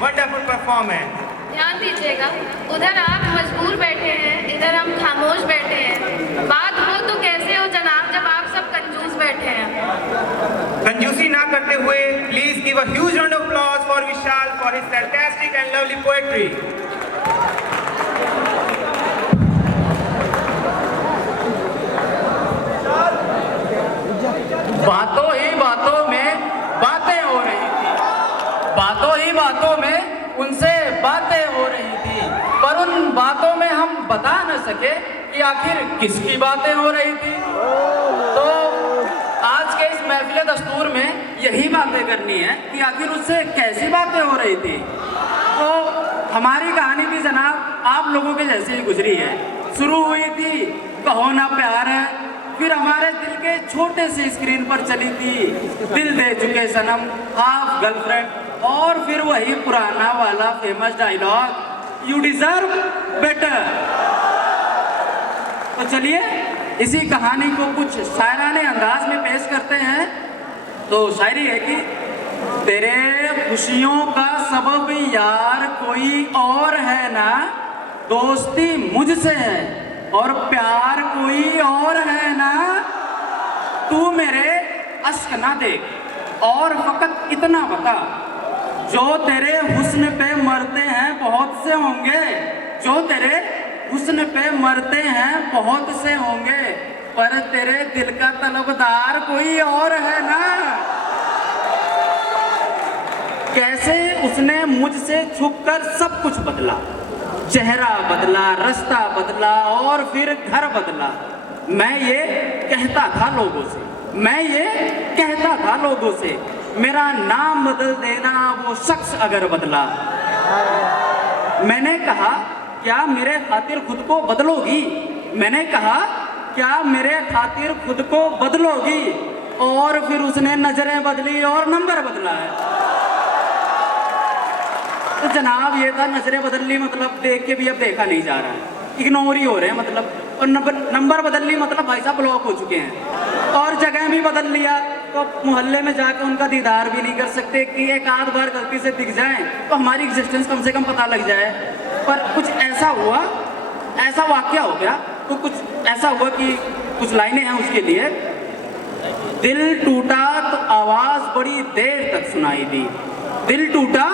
wonderful performance. ध्यान दीजिएगा, उधर आप मजबूर बैठे हैं, इधर हम खामोश बैठे हैं। बात हो तो कैसे हो जनाब, जब आप सब कंजूस बैठे हैं। कंजूसी ना करते हुए please give a huge round of applause for Vishal for his fantastic and lovely poetry. बातों ही बातों में बातें हो रही थी, बातों ही बातों में उनसे बातें हो रही थी, पर उन बातों में हम बता न सके कि आखिर किसकी बातें हो रही थी। तो आज के इस महफिल दस्तूर में यही बातें करनी है कि आखिर उससे कैसी बातें हो रही थी। तो हमारी कहानी भी जनाब आप लोगों के जैसे ही गुजरी है। शुरू हुई थी कहो ना प्यार है, फिर हमारे दिल के छोटे से स्क्रीन पर चली थी दिल दे चुके सनम, हाफ गर्लफ्रेंड, और फिर वही पुराना वाला famous dialogue you deserve better. तो चलिए इसी कहानी को कुछ शायराने अंदाज में पेश करते हैं। तो शायरी है कि तेरे खुशियों का सबब यार कोई और है ना, दोस्ती मुझसे है और प्यार कोई और है ना, तू मेरे अश्क ना देख और फकत इतना बता, जो तेरे हुस्न पे मरते हैं बहुत से होंगे, जो तेरे हुस्न पे मरते हैं बहुत से होंगे, पर तेरे दिल का तलबदार कोई और है ना। कैसे उसने मुझसे छुपकर सब कुछ बदला, चेहरा बदला, रास्ता बदला और फिर घर बदला। मैं ये कहता था लोगों से, मैं ये कहता था लोगों से, मेरा नाम बदल देना वो शख्स अगर बदला। मैंने कहा क्या मेरे खातिर खुद को बदलोगी, मैंने कहा क्या मेरे खातिर खुद को बदलोगी, और फिर उसने नजरें बदली और नंबर बदला है। तो जनाब ये था नजरें बदल ली, मतलब देख के भी अब देखा नहीं जा रहा है, इग्नोर ही हो रहे हैं मतलब, और नंबर बदल ली मतलब भाई साहब ब्लॉक हो चुके हैं, और जगह भी बदल लिया तो मोहल्ले में जाकर उनका दीदार भी नहीं कर सकते कि एक आध बार गलती से दिख जाए तो हमारी एग्जिस्टेंस कम से कम पता लग जाए। पर कुछ ऐसा हुआ, ऐसा वाकया हो गया, तो कुछ ऐसा हुआ कि कुछ लाइनें हैं उसके लिए। दिल टूटा तो आवाज बड़ी देर तक सुनाई दी, दिल टूटा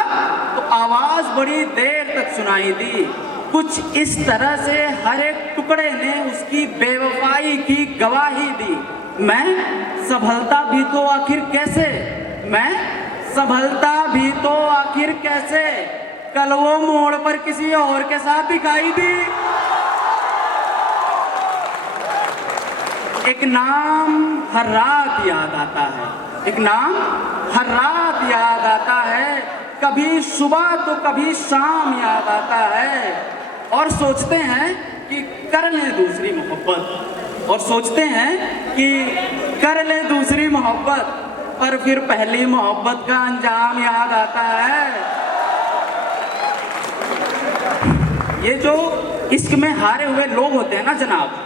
तो आवाज बड़ी देर तक सुनाई दी, कुछ इस तरह से हर एक टुकड़े ने उसकी बेवफाई की गवाही दी। मैं संभलता भी तो आखिर कैसे, मैं संभलता भी तो आखिर कैसे, कल वो मोड़ पर किसी और के साथ दिखाई दी। एक नाम हर रात याद आता है, एक नाम हर रात याद आता है, कभी सुबह तो कभी शाम याद आता है, और सोचते हैं कि कर ले दूसरी मोहब्बत, और सोचते हैं कि कर ले दूसरी मोहब्बत, पर फिर पहली मोहब्बत का अंजाम याद आता है। ये जो इश्क में हारे हुए लोग होते हैं ना जनाब,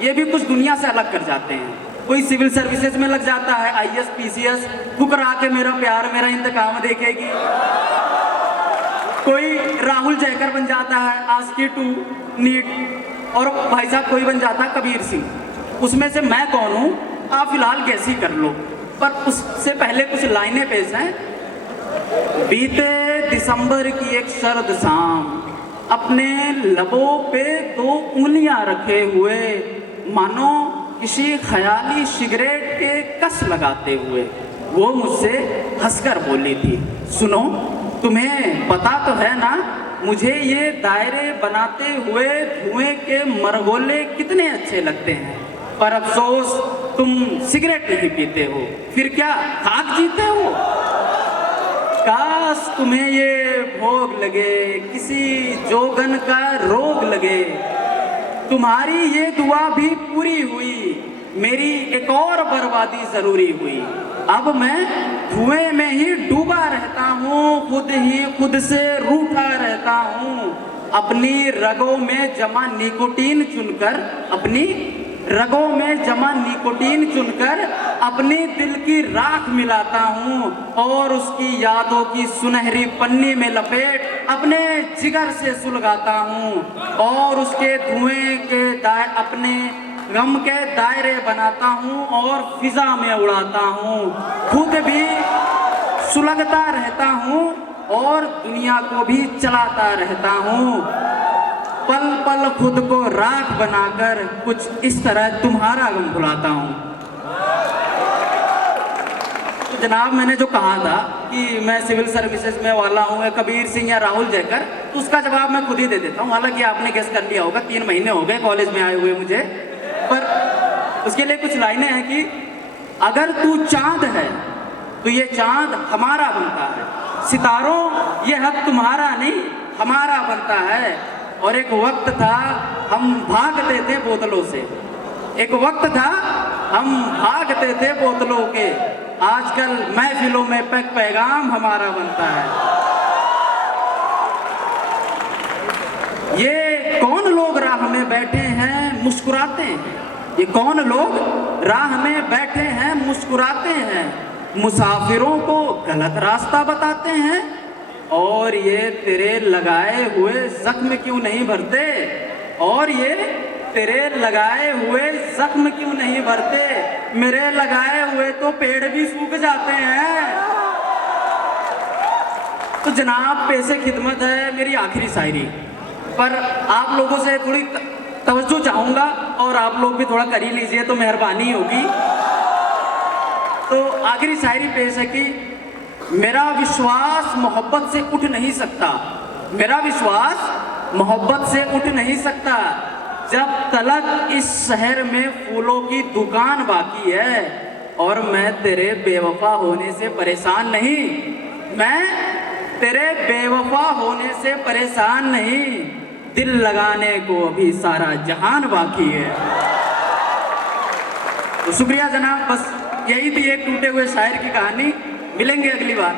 ये भी कुछ दुनिया से अलग कर जाते हैं। कोई सिविल सर्विसेज में लग जाता है, IAS PCS, ठुकरा के मेरा प्यार मेरा इंतकाम देखेगी। कोई राहुल जयकर बन जाता है आस्की 2 नीट, और भाई साहब कोई बन जाता है कबीर सिंह। उसमें से मैं कौन हूँ आप फिलहाल गैस ही कर लो, पर उससे पहले कुछ लाइनें पेश हैं। बीते दिसंबर की एक सर्द शाम, अपने लबों पे 2 उंगलियां रखे हुए, मानो किसी ख्याली सिगरेट के कस लगाते हुए, वो मुझसे हंसकर बोली थी, सुनो तुम्हें पता तो है ना मुझे ये दायरे बनाते हुए धुएं के मरगोले कितने अच्छे लगते हैं, पर अफसोस तुम सिगरेट नहीं पीते हो, फिर क्या खाक जीते हो। काश तुम्हें ये भोग लगे, किसी जोगन का रोग लगे, तुम्हारी ये दुआ भी पूरी हुई, मेरी एक और बर्बादी जरूरी हुई। अब मैं धुएं में ही डूबा रहता हूँ, खुद ही खुद से रूठा रहता हूँ, अपनी रगों में जमा निकोटीन चुनकर अपनी रगों में जमा निकोटीन चुनकर अपने दिल की राख मिलाता हूँ और उसकी यादों की सुनहरी पन्नी में लपेट अपने जिगर से सुलगाता हूँ और उसके धुएं के अपने गम के दायरे बनाता हूँ और फिजा में उड़ाता हूँ। खुद भी सुलगता रहता हूँ और दुनिया को भी चलाता रहता हूँ। पल पल खुद को राख बनाकर कुछ इस तरह तुम्हारा गम भुलाता हूँ। तो जनाब मैंने जो कहा था कि मैं सिविल सर्विसेज में वाला हूँ, कबीर सिंह या राहुल जयकर, तो उसका जवाब मैं खुद ही दे देता हूँ। हालांकि आपने गेस कर लिया होगा, 3 महीने हो गए कॉलेज में आए हुए मुझे, पर उसके लिए कुछ लाइनें हैं कि अगर तू चांद है तो ये चांद हमारा बनता है, सितारों ये हक तुम्हारा नहीं हमारा बनता है। और एक वक्त था हम भागते थे बोतलों से, एक वक्त था हम भागते थे बोतलों के, आजकल महफिलों में पैगाम हमारा बनता है। ये कौन लोग राह में बैठे हैं मुस्कुराते हैं, ये कौन लोग राह में बैठे हैं मुस्कुराते हैं, मुसाफिरों को गलत रास्ता बताते हैं और ये तेरे लगाए हुए जख्म क्यों नहीं भरते, और ये तेरे लगाए हुए जख्म क्यों नहीं भरते, मेरे लगाए हुए तो पेड़ भी सूख जाते हैं। तो जनाब पेशे खिदमत है मेरी आखिरी शायरी, पर आप लोगों से थोड़ी तवज्जो चाहूँगा और आप लोग भी थोड़ा कर ही लीजिए तो मेहरबानी होगी। तो आखिरी शायरी पेश है कि मेरा विश्वास मोहब्बत से उठ नहीं सकता, मेरा विश्वास मोहब्बत से उठ नहीं सकता, जब तलक इस शहर में फूलों की दुकान बाकी है और मैं तेरे बेवफा होने से परेशान नहीं, मैं तेरे बेवफा होने से परेशान नहीं, दिल लगाने को अभी सारा जहान बाकी है। तो शुक्रिया जनाब, बस यही थी एक टूटे हुए शायर की कहानी। मिलेंगे अगली बार।